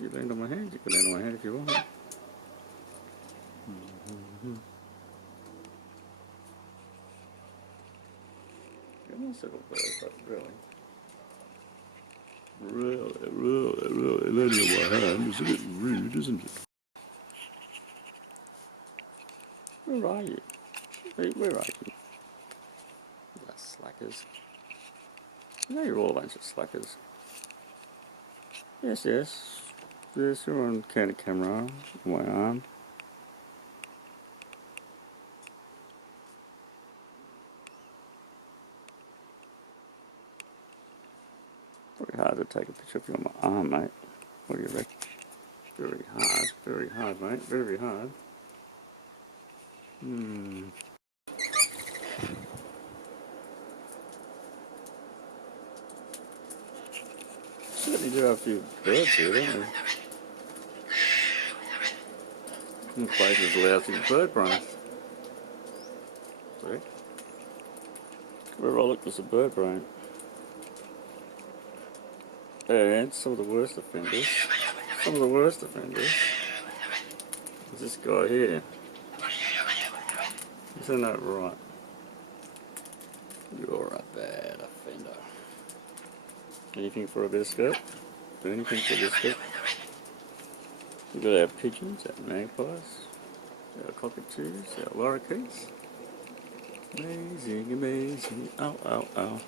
You land on my hand? You can land on my hand if you want. You're a nice little bird, but really landing on my hand is a bit rude, isn't it? Where are you? Where are you? You slackers. I know you're all a bunch of slackers. Yes, you're on counter camera on my arm. Pretty hard to take a picture of you on my arm, mate. What do you reckon? Very hard, mate, very hard. Certainly do have a few birds here, don't we? This place is lousy with bird brain. See? Where I look, there's a bird brain. And some of the worst offenders. Is this guy here. Isn't that right? You're a bad offender. Anything for a biscuit? Do anything for a biscuit? We've got our pigeons, our magpies, our cockatoos, our lorikeets. Amazing. Ow.